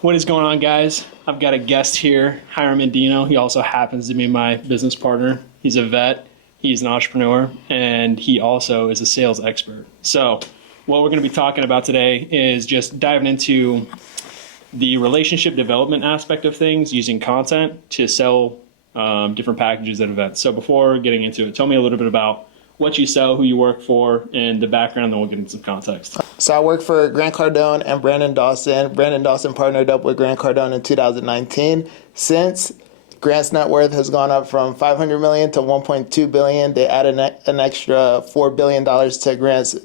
What is going on, guys? I've got a guest here, Hiram Andino. He also happens to be my business partner. He's a vet, he's an entrepreneur, and he also is a sales expert. So what we're going to be talking about today is just diving into the relationship development aspect of things using content to sell different packages at events. So before getting into it, tell me a little bit about what you sell, who you work for, and the background, then we'll get into some context. So I work for Grant Cardone and Brandon Dawson. Brandon Dawson partnered up with Grant Cardone in 2019. Since, Grant's net worth has gone up from $500 million to $1.2 billion. They added an extra $4 billion to Grant's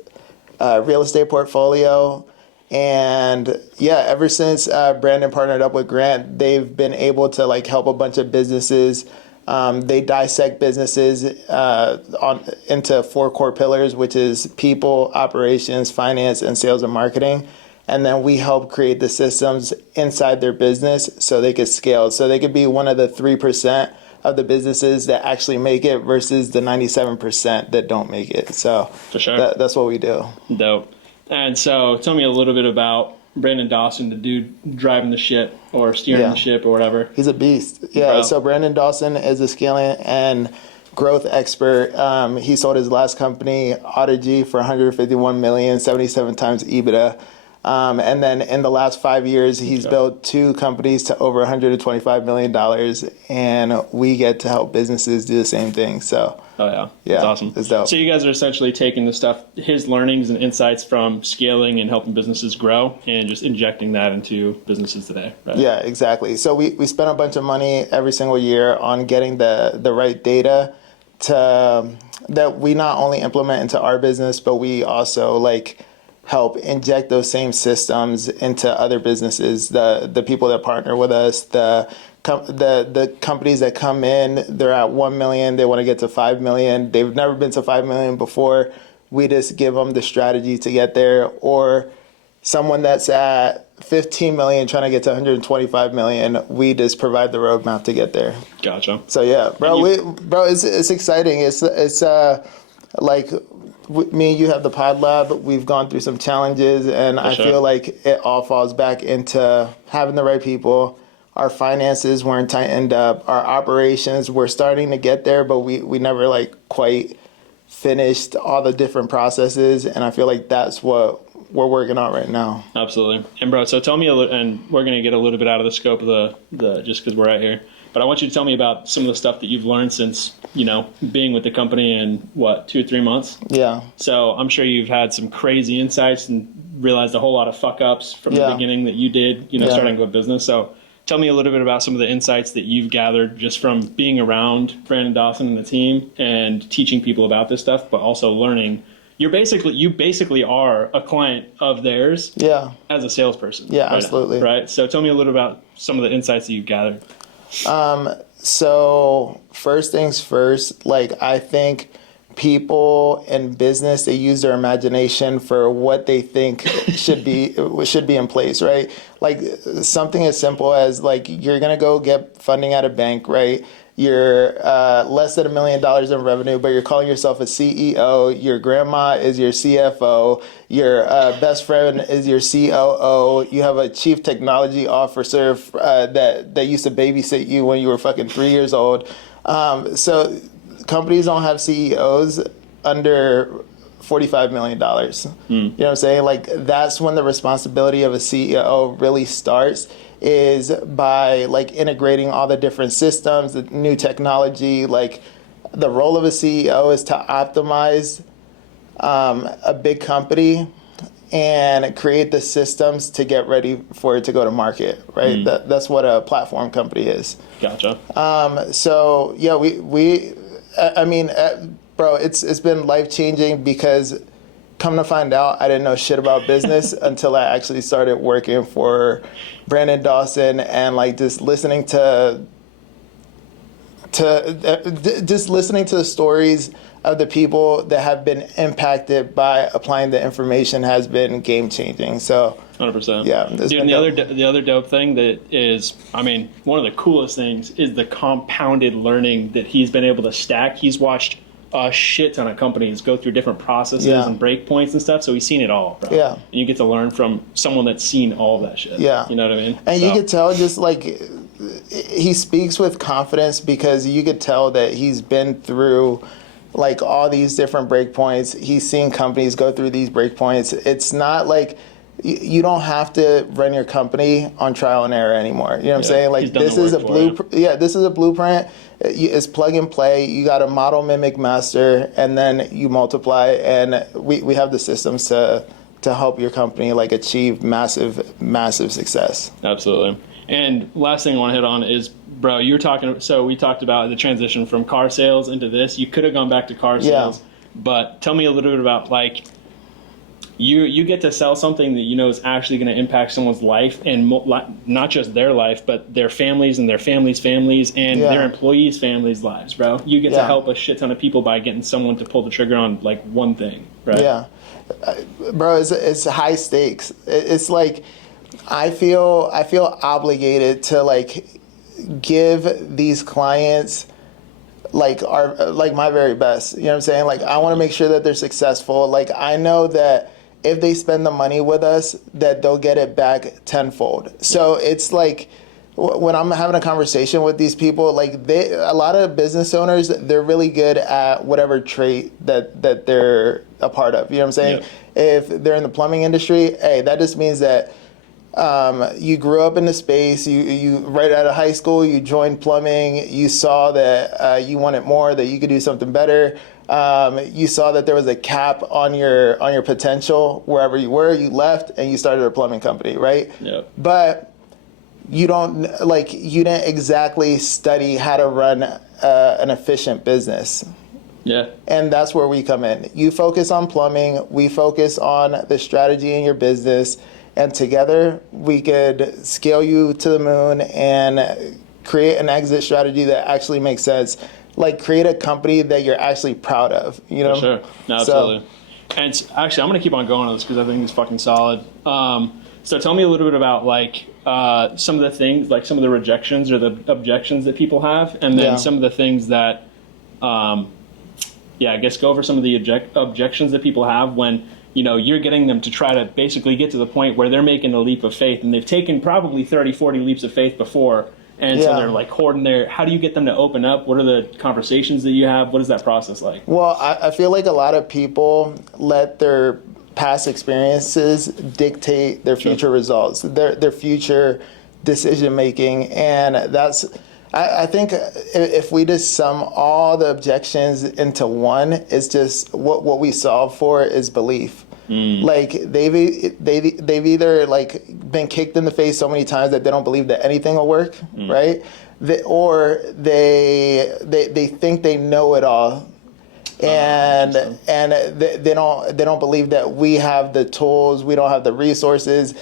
real estate portfolio. And yeah, ever since Brandon partnered up with Grant, they've been able to help a bunch of businesses. They dissect businesses into 4 core pillars, which is people, operations, finance, and sales and marketing. And then we help create the systems inside their business so they could scale. So they could be one of the 3% of the businesses that actually make it versus the 97% that don't make it. So for sure, that's what we do. Dope. And so tell me a little bit about Brandon Dawson, the dude driving the ship or steering the ship or whatever. He's a beast. Yeah, bro. So Brandon Dawson is a scaling and growth expert. He sold his last company, Audigy, for $151 million, 77 times EBITDA. And then in the last 5 years, he's built 2 companies to over $125 million, and we get to help businesses do the same thing. So, yeah, that's awesome. It's dope. So you guys are essentially taking the stuff, his learnings and insights from scaling and helping businesses grow, and just injecting that into businesses today, right? Yeah, exactly. So we spend a bunch of money every single year on getting the right data that we not only implement into our business, but we also help inject those same systems into other businesses, the people that partner with us, the companies that come in, they're at 1 million, they want to get to 5 million. They've never been to 5 million before. We just give them the strategy to get there. Or someone that's at 15 million trying to get to 125 million, we just provide the roadmap to get there. Gotcha. So yeah, bro, it's exciting. It's me and you have the pod lab. We've gone through some challenges, and I feel like it all falls back into having the right people. Our finances weren't tightened up. Our operations, we're starting to get there, but we never quite finished all the different processes, and I feel like that's what we're working on right now. Absolutely. And bro, so tell me and we're going to get a little bit out of the scope of the just because we're right here. But I want you to tell me about some of the stuff that you've learned since, being with the company in, 2 or 3 months? Yeah. So I'm sure you've had some crazy insights and realized a whole lot of fuck-ups from the beginning that you did, starting with business. So tell me a little bit about some of the insights that you've gathered just from being around Brandon Dawson and the team and teaching people about this stuff, but also learning. You basically are a client of theirs as a salesperson. Yeah, absolutely. Right? So tell me a little about some of the insights that you've gathered. So first things first, I think people in business, they use their imagination for what they think should be in place, right? Something as simple as you're going to go get funding at a bank, right? You're less than $1 million in revenue, but you're calling yourself a CEO. Your grandma is your CFO. Your best friend is your COO. You have a chief technology officer that used to babysit you when you were fucking 3 years old. So companies don't have CEOs under $45 million. You know what I'm saying? That's when the responsibility of a CEO really starts, is by integrating all the different systems, the new technology. The role of a CEO is to optimize a big company and create the systems to get ready for it to go to market, right? That's what a platform company is. Gotcha. So yeah, bro, it's been life-changing because come to find out, I didn't know shit about business until I actually started working for Brandon Dawson, and just listening to the stories of the people that have been impacted by applying the information has been game-changing. So 100%. Yeah. Dude, and the other dope thing that is, one of the coolest things is the compounded learning that he's been able to stack. He's watched a shit ton of companies go through different processes Yeah. and break points and stuff. So he's seen it all, bro. Yeah. And you get to learn from someone that's seen all that shit. Yeah. You know what I mean? And So, you could tell just like he speaks with confidence because you could tell that he's been through like all these different breakpoints. He's seen companies go through these breakpoints. It's not like you don't have to run your company on trial and error anymore. You know what I'm saying? Like this is a blueprint. Yeah, this is a blueprint. It's plug and play. You got a model, mimic, master, and then you multiply. And we have the systems to help your company like achieve massive success. Absolutely. And last thing I want to hit on is, bro, you were talking, so we talked about the transition from car sales into this. You could have gone back to car sales, but tell me a little bit about like, you get to sell something that you know is actually going to impact someone's life, and not just their life, but their families and their families' and their employees' families' lives, bro. You get to help a shit ton of people by getting someone to pull the trigger on like one thing, right? Yeah. Bro, it's high stakes. It's like, I feel obligated to like give these clients like my very best. You know what I'm saying? Like I want to make sure that they're successful. Like I know that if they spend the money with us, that they'll get it back tenfold. So it's like when I'm having a conversation with these people, like a lot of business owners, they're really good at whatever trait that they're a part of. You know what I'm saying? Yeah. If they're in the plumbing industry, hey, that just means that you grew up in the space, you right out of high school, you joined plumbing, you saw that you wanted more, that you could do something better. You saw that there was a cap on your potential wherever you were, you left and you started a plumbing company, right? Yeah. But you didn't exactly study how to run an efficient business. Yeah. And that's where we come in. You focus on plumbing, we focus on the strategy in your business, and together we could scale you to the moon and create an exit strategy that actually makes sense. Like create a company that you're actually proud of, you know? For sure. No, absolutely. And actually, I'm going to keep on going on this because I think it's fucking solid. So tell me a little bit about like some of the things, like some of the rejections or the objections that people have, and then some of the things that, I guess go over some of the objections that people have when, you know, you're getting them to try to basically get to the point where they're making a leap of faith, and they've taken probably 30, 40 leaps of faith before. And so they're like hoarding their, how do you get them to open up? What are the conversations that you have? What is that process like? Well, I feel like a lot of people let their past experiences dictate their future results, their future decision making. And that's, I think if we just sum all the objections into one, it's just what we solve for is belief. Like they've either like been kicked in the face so many times that they don't believe that anything will work, right? Or they think they know it all, and they don't believe that we have the tools, we don't have the resources.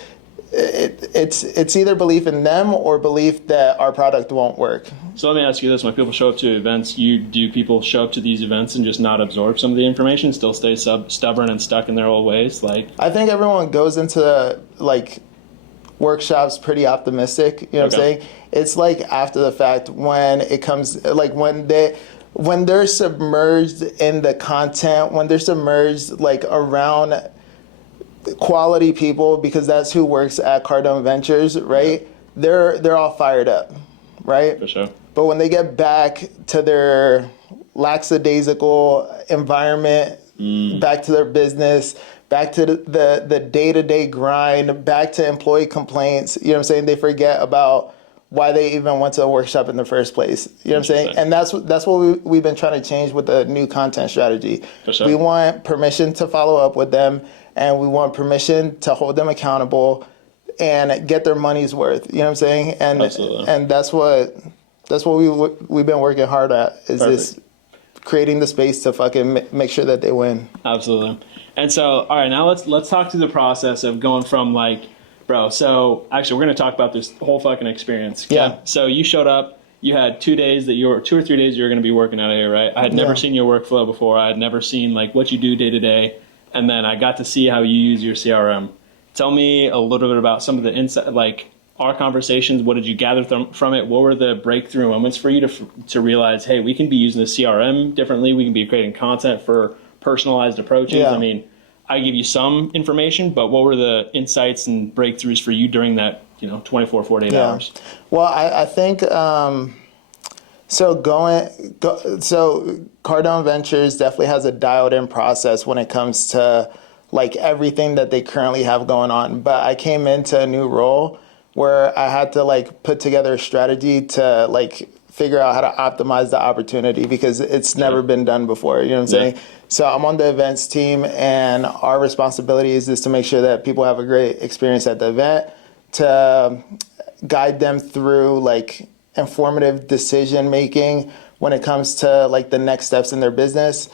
It's either belief in them or belief that our product won't work. So let me ask you this: when people show up to events, do people show up to these events and just not absorb some of the information, still stay stubborn and stuck in their old ways? Like, I think everyone goes into like workshops pretty optimistic. You know what I'm saying? It's like after the fact when it comes, like when they're submerged in the content, when they're submerged like around quality people, because that's who works at Cardone Ventures, right? They're all fired up, right? For sure. But when they get back to their lackadaisical environment, back to their business, back to the day-to-day grind, back to employee complaints, you know what I'm saying? They forget about why they even went to a workshop in the first place. You know what I'm saying? And that's what we've been trying to change with the new content strategy. For sure. We want permission to follow up with them, and we want permission to hold them accountable and get their money's worth. You know what I'm saying? And Absolutely. And that's what we've been working hard at, is this creating the space to fucking make sure that they win. Absolutely. And so, all right, now let's talk through the process of going from like, bro, so actually we're going to talk about this whole fucking experience. Okay? Yeah. So you showed up, you had 2 days that 2 or 3 days you were going to be working out of here, right? I had never seen your workflow before. I had never seen like what you do day to day. And then I got to see how you use your CRM. Tell me a little bit about some of the insight, like our conversations, what did you gather from it? What were the breakthrough moments for you to realize, hey, we can be using the CRM differently. We can be creating content for personalized approaches. Yeah. I mean, I give you some information, but what were the insights and breakthroughs for you during that, 24, 48 hours? Well, I think so Cardone Ventures definitely has a dialed in process when it comes to like everything that they currently have going on. But I came into a new role where I had to like put together a strategy to like figure out how to optimize the opportunity because it's never been done before. You know what I'm saying? So I'm on the events team, and our responsibility is to make sure that people have a great experience at the event, to guide them through like informative decision making when it comes to like the next steps in their business,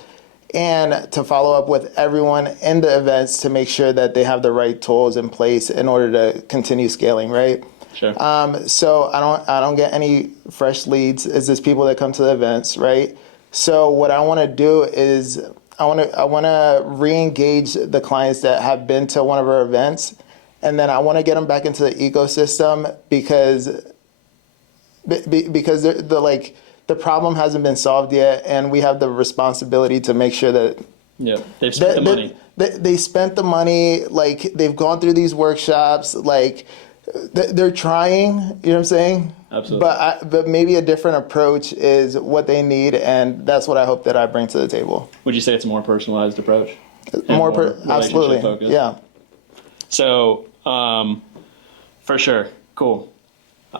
and to follow up with everyone in the events to make sure that they have the right tools in place in order to continue scaling, right? Sure. So I don't get any fresh leads. It's just people that come to the events, right? So what I want to do is I want to re-engage the clients that have been to one of our events, and then I want to get them back into the ecosystem because the problem hasn't been solved yet, and we have the responsibility to make sure that they've spent the money. They spent the money, like they've gone through these workshops, like they're trying, you know what I'm saying? Absolutely. But maybe a different approach is what they need, and that's what I hope that I bring to the table. Would you say it's a more personalized approach? Absolutely. Focused? Yeah. So, for sure. Cool.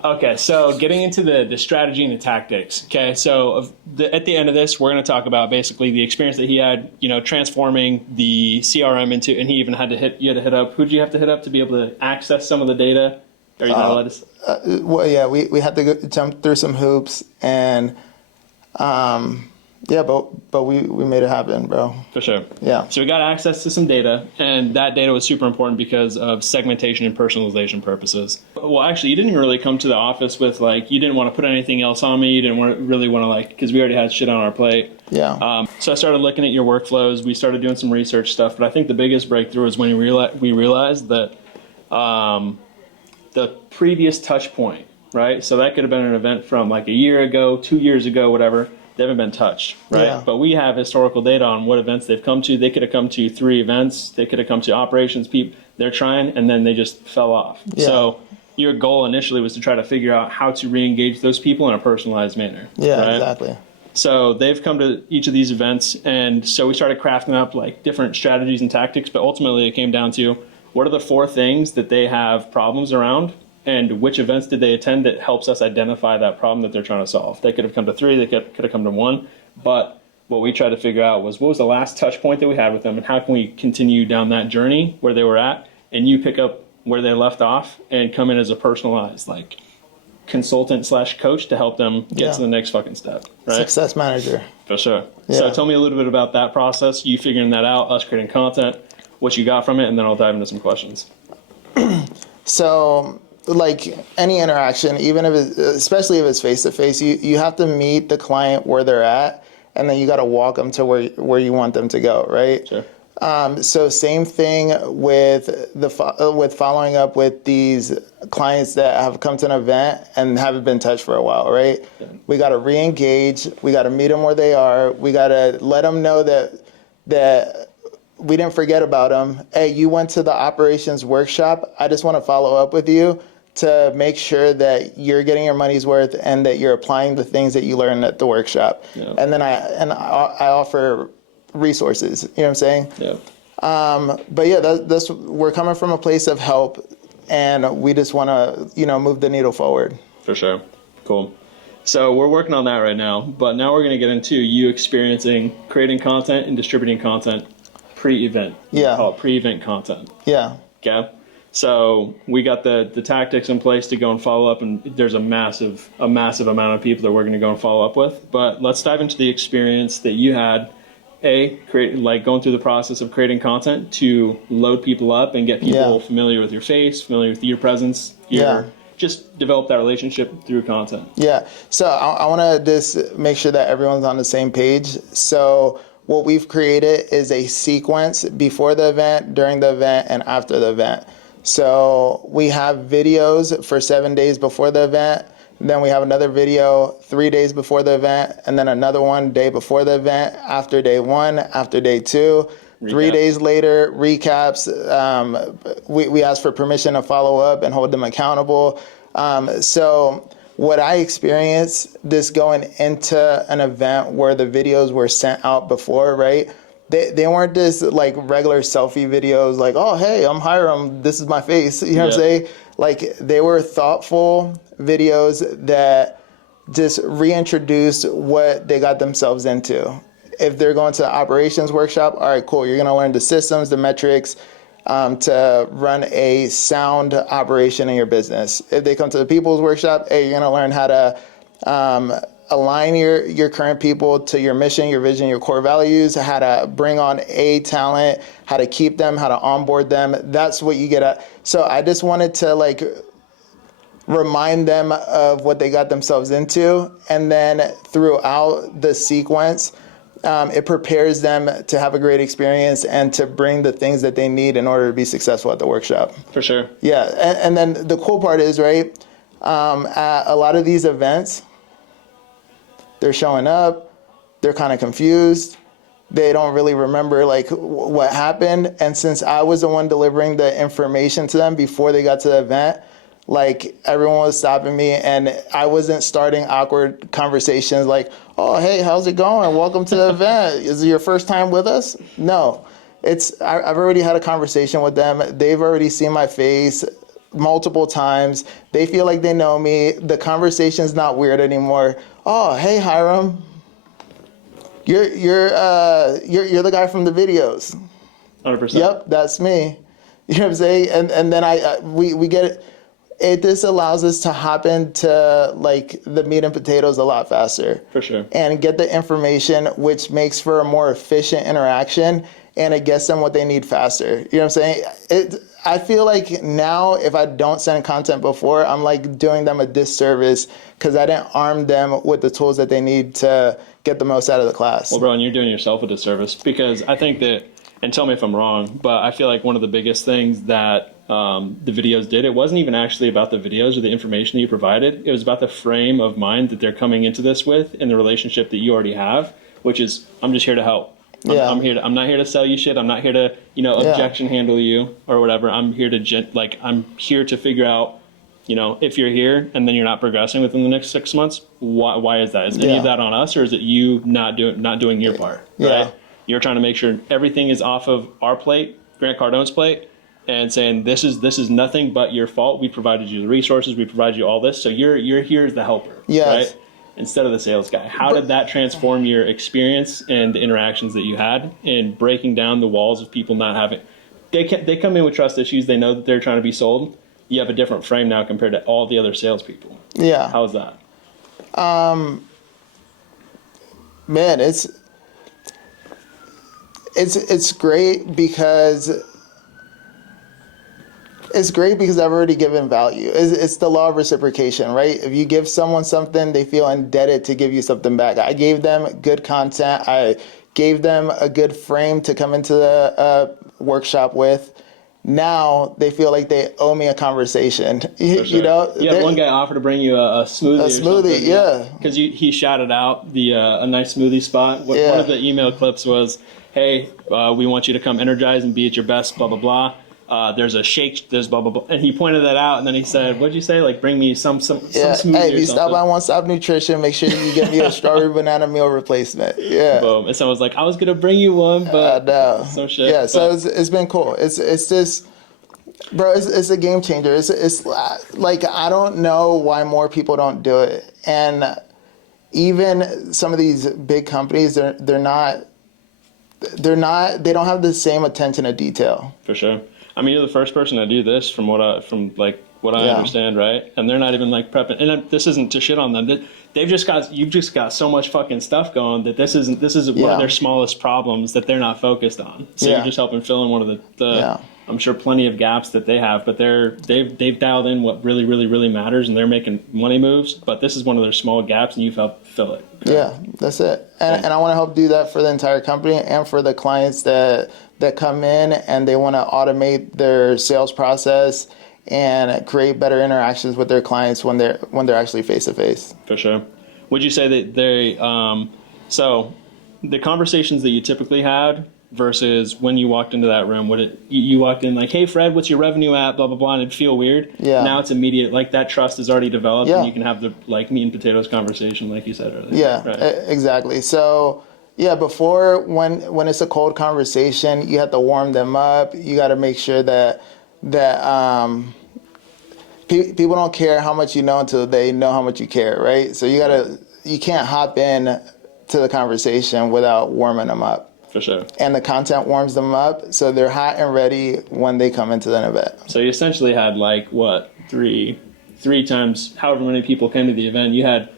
Okay, so getting into the strategy and the tactics. Okay, so at the end of this, we're going to talk about basically the experience that he had, transforming the CRM into, and he even had to hit up. Who did you have to hit up to be able to access some of the data? Are you not allowed to? Well, yeah, we had to jump through some hoops, and but we made it happen, bro. For sure. Yeah. So we got access to some data, and that data was super important because of segmentation and personalization purposes. Well, actually, you didn't even really come to the office with you didn't want to put anything else on me. You didn't really want to because we already had shit on our plate. Yeah. So I started looking at your workflows. We started doing some research stuff, but I think the biggest breakthrough was when we realized that the previous touch point, right? So that could have been an event from a year ago, 2 years ago, whatever. They haven't been touched, right? Yeah. But we have historical data on what events they've come to. They could have come to 3 events. They could have come to operations. People, they're trying, and then they just fell off. Yeah. So your goal initially was to try to figure out how to re-engage those people in a personalized manner. Yeah, right? exactly. So they've come to each of these events, and so we started crafting up different strategies and tactics, but ultimately it came down to what are the 4 things that they have problems around, and which events did they attend that helps us identify that problem that they're trying to solve. They could have come to 3, they could have come to 1, but what we tried to figure out was what was the last touch point that we had with them, and how can we continue down that journey where they were at, and you pick up where they left off and come in as a personalized consultant/coach to help them get to the next fucking step. Right? Success manager. For sure. Yeah. So tell me a little bit about that process, you figuring that out, us creating content, what you got from it, and then I'll dive into some questions. So, any interaction, even if especially if it's face-to-face, you have to meet the client where they're at, and then you got to walk them to where you want them to go, right? Sure. So same thing with with following up with these clients that have come to an event and haven't been touched for a while, right? Yeah. We got to re-engage. We got to meet them where they are. We got to let them know that we didn't forget about them. Hey, you went to the operations workshop. I just want to follow up with you to make sure that you're getting your money's worth and that you're applying the things that you learned at the workshop. Yeah. And then I offer resources, you know what I'm saying? Yeah. But yeah, that's we're coming from a place of help, and we just want to, move the needle forward. For sure. Cool. So we're working on that right now, but now we're going to get into you experiencing creating content and distributing content pre-event. Yeah. We call it pre-event content. Yeah. Okay. So we got the tactics in place to go and follow up, and there's a massive amount of people that we're going to go and follow up with. But let's dive into the experience that you had. Going through the process of creating content to load people up and get people familiar with your face, familiar with your presence. Just develop that relationship through content. Yeah. So I want to just make sure that everyone's on the same page. So what we've created is a sequence before the event, during the event, and after the event. So we have videos for 7 days before the event. Then we have another video 3 days before the event, and then another one day before the event, after day one, after day two. Recaps. 3 days later, recaps. We ask for permission to follow up and hold them accountable. So what I experienced this going into an event where the videos were sent out before, right? They weren't just like regular selfie videos like, oh, hey, I'm Hiram, this is my face. You know what I'm saying? Like, they were thoughtful videos that just reintroduced what they got themselves into. If they're going to the operations workshop, all right, cool. You're going to learn the systems, the metrics to run a sound operation in your business. If they come to the people's workshop, hey, you're going to learn how to align your current people to your mission, your vision, your core values, how to bring on A talent, how to keep them, how to onboard them. That's what you get at. So I just wanted to like remind them of what they got themselves into. And then throughout the sequence, it prepares them to have a great experience and to bring the things that they need in order to be successful at the workshop. For sure. Yeah. And then the cool part is, right, at a lot of these events, they're showing up, they're kind of confused, they don't really remember like what happened. And since I was the one delivering the information to them before they got to the event, like everyone was stopping me and I wasn't starting awkward conversations like, oh, hey, how's it going? Welcome to the event. Is it your first time with us? No, I've already had a conversation with them. They've already seen my face multiple times. They feel like they know me. The conversation's not weird anymore. Oh, hey, Hiram, you're the guy from the videos. 100%. Yep, that's me. You know what I'm saying? And then we get it. It just allows us to hop into like the meat and potatoes a lot faster. For sure. And get the information, which makes for a more efficient interaction, and it gets them what they need faster. You know what I'm saying? I feel like now if I don't send content before, I'm like doing them a disservice because I didn't arm them with the tools that they need to get the most out of the class. Well, bro, and you're doing yourself a disservice because I think that, and tell me if I'm wrong, but I feel like one of the biggest things that the videos did, it wasn't even actually about the videos or the information that you provided. It was about the frame of mind that they're coming into this with and the relationship that you already have, which is, I'm just here to help. I'm not here to sell you shit. I'm not here to, objection handle you or whatever. I'm here to I'm here to figure out, if you're here and then you're not progressing within the next 6 months, why is that? Is any of that on us, or is it you not doing your part? Right? Yeah. You're trying to make sure everything is off of our plate, Grant Cardone's plate, and saying this is nothing but your fault. We provided you the resources, we provided you all this, so you're here as the helper, right? Instead of the sales guy. How did that transform your experience and the interactions that you had in breaking down the walls of people not having? They come in with trust issues. They know that they're trying to be sold. You have a different frame now compared to all the other salespeople. Yeah. How's that? Man, it's great because I've already given value. It's the law of reciprocation, right? If you give someone something, they feel indebted to give you something back. I gave them good content. I gave them a good frame to come into the workshop with. Now they feel like they owe me a conversation. Sure. Yeah, one guy offered to bring you a smoothie. A smoothie, yeah. Because he shouted out a nice smoothie spot. One of the email clips was, "Hey, we want you to come energize and be at your best. Blah blah blah. There's a shake, there's blah, blah, blah." And he pointed that out, and then he said, what'd you say? Like, bring me some smoothie Hey, if you or something. Stop by One Stop Nutrition, make sure you get me a strawberry banana meal replacement. Yeah. Boom. And someone was like, I was going to bring you one, but no. some shit. Yeah, so it's been cool. It's just, bro, it's a game changer. It's like, I don't know why more people don't do it. And even some of these big companies, they don't have the same attention to detail. For sure. I mean, you're the first person to do this from what I understand, right? And they're not even like prepping. And this isn't to shit on them. You've just got so much fucking stuff going that this is one of their smallest problems that they're not focused on. So you're just helping fill in one of the I'm sure plenty of gaps that they have, but they've dialed in what really, really, really matters, and they're making money moves. But this is one of their small gaps, and you've helped fill it. Yeah, that's it. And I want to help do that for the entire company and for the clients that come in and they want to automate their sales process and create better interactions with their clients when they're actually face to face. For sure. Would you say that so the conversations that you typically had versus when you walked into that room, you walked in like, hey Fred, what's your revenue at, blah blah blah, and it'd feel weird. Yeah. Now it's immediate, like that trust is already developed, Yeah. and you can have the like meat and potatoes conversation like you said earlier. Yeah, right. Exactly. So yeah, before when it's a cold conversation, you have to warm them up. You got to make sure that people don't care how much you know until they know how much you care, right? So you can't hop in to the conversation without warming them up. For sure. And the content warms them up, so they're hot and ready when they come into the event. So you essentially had like what, three times, however many people came to the event, you had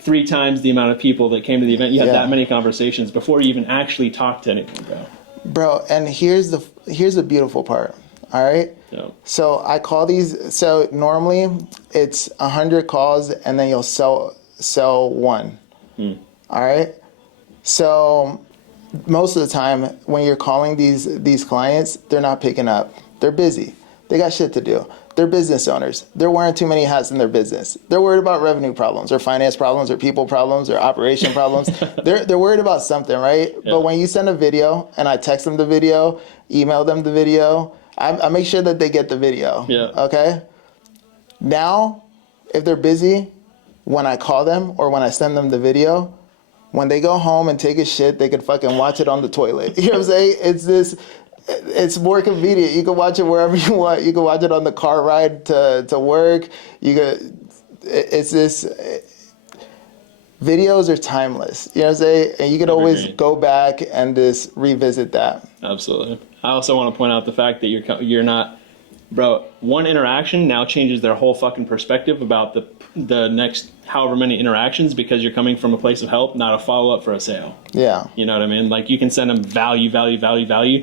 3 times the amount of people that came to the event. You had that many conversations before you even actually talked to anyone, bro. Bro, and here's the beautiful part. All right. Yeah. So I call these. So normally it's 100 calls, and then you'll sell one. All right. So most of the time when you're calling these clients, they're not picking up. They're busy. They got shit to do. They're business owners. They're wearing too many hats in their business. They're worried about revenue problems or finance problems or people problems or operation problems. They're worried about something, right? Yeah. But when you send a video and I text them the video, email them the video, I make sure that they get the video. Yeah. Okay? Now, if they're busy, when I call them or when I send them the video, when they go home and take a shit, they could fucking watch it on the toilet. You know what I'm saying? It's more convenient. You can watch it wherever you want. You can watch it on the car ride to work. Videos are timeless. You know what I'm saying? And you can always go back and just revisit that. Absolutely. I also want to point out the fact that you're not, bro, one interaction now changes their whole fucking perspective about the next however many interactions, because you're coming from a place of help, not a follow-up for a sale. Yeah. You know what I mean? Like you can send them value.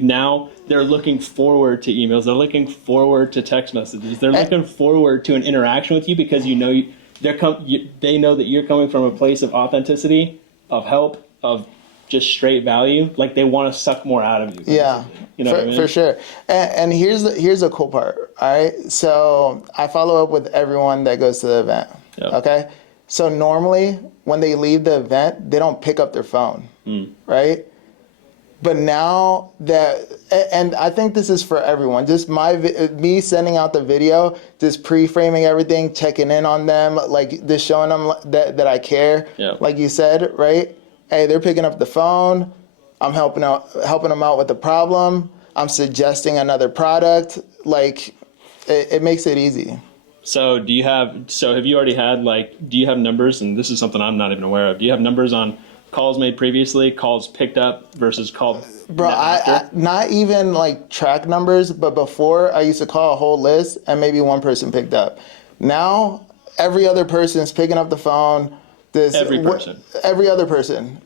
Now they're looking forward to emails. They're looking forward to text messages. They're looking forward to an interaction with you because you know they know that you're coming from a place of authenticity, of help, of just straight value. Like they want to suck more out of you. Yeah. You know what I mean? For sure. And here's the cool part. All right. So I follow up with everyone that goes to the event. Yep. Okay. So normally when they leave the event, they don't pick up their phone. Right. But now and I think this is for everyone, just me sending out the video, just pre-framing everything, checking in on them, like just showing them that I care. Yep. Like you said, right? Hey, they're picking up the phone. I'm helping them out with the problem. I'm suggesting another product. Like, it makes it easy. So have you already had, do you have numbers, and this is something I'm not even aware of, do you have numbers on calls made previously, calls picked up versus calls Bro, I not even like track numbers, but before I used to call a whole list and maybe one person picked up. Now, every other person is picking up the phone. Every other person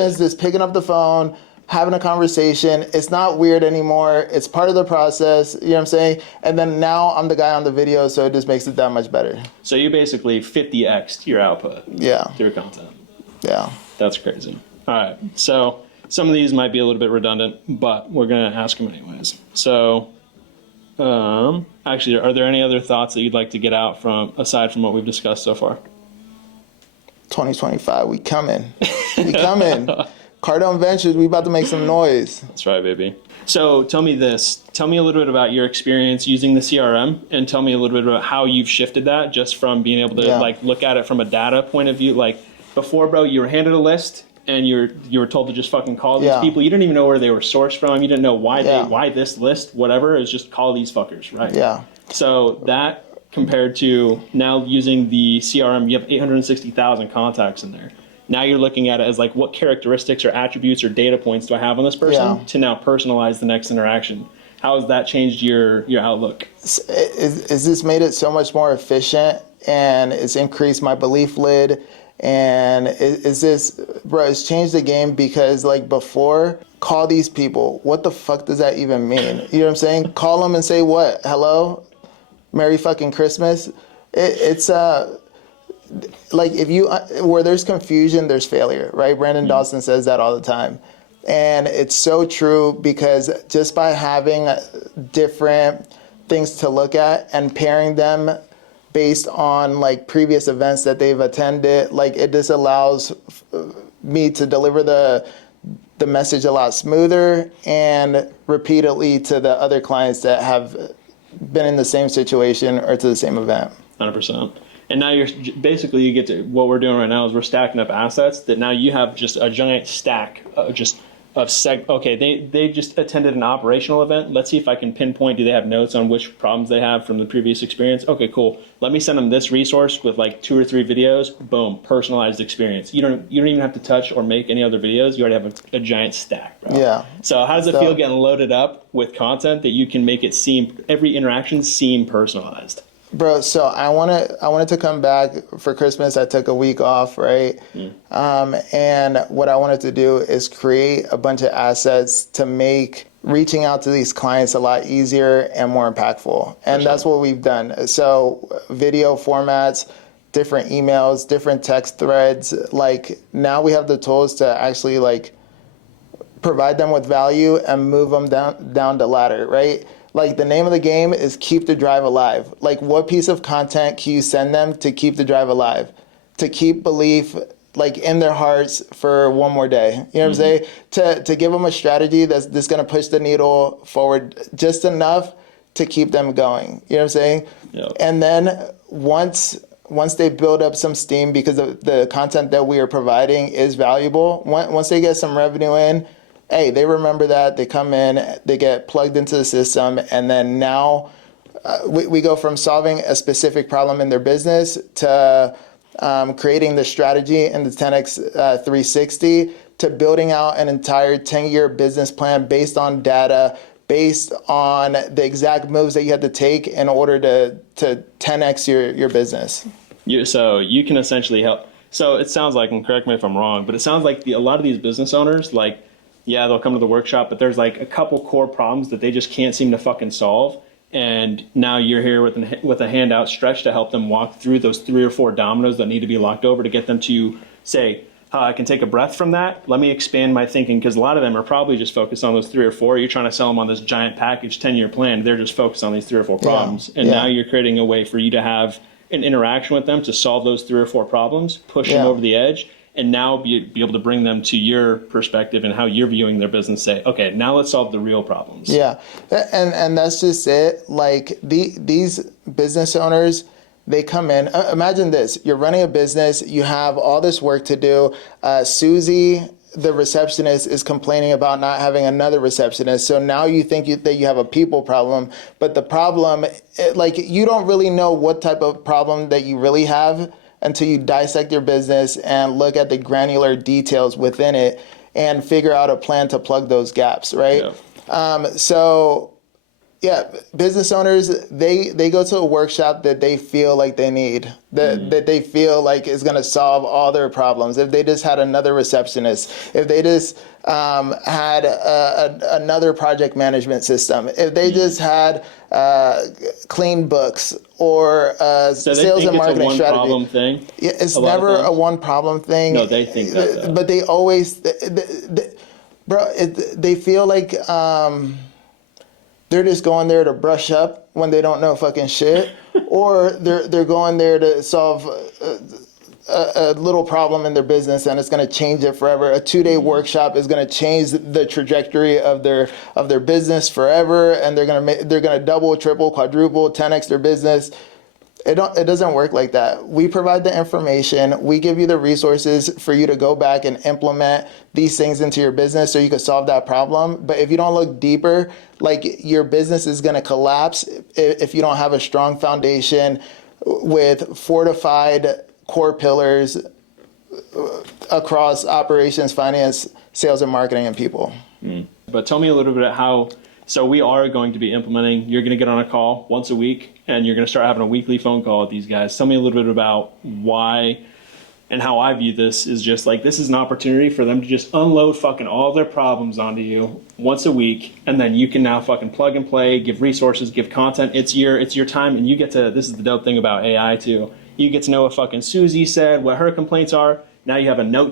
is just picking up the phone, having a conversation. It's not weird anymore. It's part of the process. You know what I'm saying? And then now I'm the guy on the video, so it just makes it that much better. So you basically 50x'd your output. Yeah. Through content. Yeah. That's crazy. All right. So some of these might be a little bit redundant, but we're going to ask them anyways. So actually, are there any other thoughts that you'd like to get out aside from what we've discussed so far? 2025, we coming. Cardone Ventures, we about to make some noise. That's right, baby. So tell me this. Tell me a little bit about your experience using the CRM, and tell me a little bit about how you've shifted that just from being able to look at it from a data point of view. Like before, bro, you were handed a list and you were told to just fucking call these people. You didn't even know where they were sourced from. You didn't know why this list, whatever. It was just call these fuckers, right? Yeah. So that compared to now using the CRM, you have 860,000 contacts in there. Now you're looking at it as like, what characteristics or attributes or data points do I have on this person to now personalize the next interaction? How has that changed your outlook? Is this made it so much more efficient, and it's increased my belief lid? And it's changed the game, because like before, call these people. What the fuck does that even mean? You know what I'm saying? Call them and say what? Hello? Merry fucking Christmas? It's like if you, where there's confusion, there's failure, right? Brandon Dawson says that all the time. And it's so true because just by having different things to look at and pairing them based on like previous events that they've attended, like it just allows me to deliver the message a lot smoother and repeatedly to the other clients that have been in the same situation or to the same event. 100%. And now you're basically, you get to what we're doing right now is we're stacking up assets that now you have just a giant stack of just of okay, they just attended an operational event. Let's see if I can pinpoint, do they have notes on which problems they have from the previous experience? Okay, cool. Let me send them this resource with like 2 or 3 videos. Boom, personalized experience. You don't even have to touch or make any other videos. You already have a giant stack, bro. Yeah. So how does it feel getting loaded up with content that you can make it seem, every interaction seem personalized? Bro, so I wanted to come back for Christmas. I took a week off, right? And what I wanted to do is create a bunch of assets to make reaching out to these clients a lot easier and more impactful. And that's what we've done. So video formats, different emails, different text threads. Like now we have the tools to actually like provide them with value and move them down the ladder, right? Like the name of the game is keep the drive alive. Like what piece of content can you send them to keep the drive alive? To keep belief like in their hearts for one more day. You know what I'm saying? To give them a strategy that's going to push the needle forward just enough to keep them going. You know what I'm saying? Yep. And then once they build up some steam because the content that we are providing is valuable, once they get some revenue in, hey, they remember that, they come in, they get plugged into the system, and then now we go from solving a specific problem in their business to creating the strategy in the 10X 360 to building out an entire 10-year business plan based on data, based on the exact moves that you had to take in order to 10X your business. So you can essentially help. So it sounds like, and correct me if I'm wrong, but it sounds like a lot of these business owners, like, yeah, they'll come to the workshop, but there's like a couple core problems that they just can't seem to fucking solve. And now you're here with a hand outstretched to help them walk through those 3 or 4 dominoes that need to be locked over to get them to say, I can take a breath from that. Let me expand my thinking, because a lot of them are probably just focused on those 3 or 4. You're trying to sell them on this giant package, 10-year plan. They're just focused on these 3 or 4 problems. And now you're creating a way for you to have an interaction with them to solve those 3 or 4 problems, push them over the edge, and now be able to bring them to your perspective and how you're viewing their business. Say, okay, now let's solve the real problems. Yeah, and that's just it. Like these business owners, they come in. Imagine this: you're running a business, you have all this work to do. Susie, the receptionist, is complaining about not having another receptionist. So now you think that you have a people problem, but the problem, like you don't really know what type of problem that you really have until you dissect your business and look at the granular details within it and figure out a plan to plug those gaps, right? Yeah. Business owners, they go to a workshop that they feel like they need, that they feel like is going to solve all their problems. If they just had another receptionist, if they just had another project management system, if they just had clean books or sales and marketing strategy. Problem thing? Yeah, it's never a one problem thing. No, they think that. But they always, they feel like they're just going there to brush up when they don't know fucking shit, or they're going there to solve a little problem in their business and it's going to change it forever. A 2-day workshop is going to change the trajectory of their business forever, and they're going to double, triple, quadruple, 10x their business. It doesn't work like that. We provide the information. We give you the resources for you to go back and implement these things into your business so you can solve that problem. But if you don't look deeper, like your business is going to collapse if you don't have a strong foundation with fortified core pillars across operations, finance, sales and marketing, and people. But tell me a little bit about how. So we are going to be implementing, you're going to get on a call once a week, and you're going to start having a weekly phone call with these guys. Tell me a little bit about why And how I view this is just like, this is an opportunity for them to just unload fucking all their problems onto you once a week, and then you can now fucking plug and play, give resources, give content. It's your time, and you get to, this is the dope thing about AI too. You get to know what fucking Susie said, what her complaints are. Now you have a note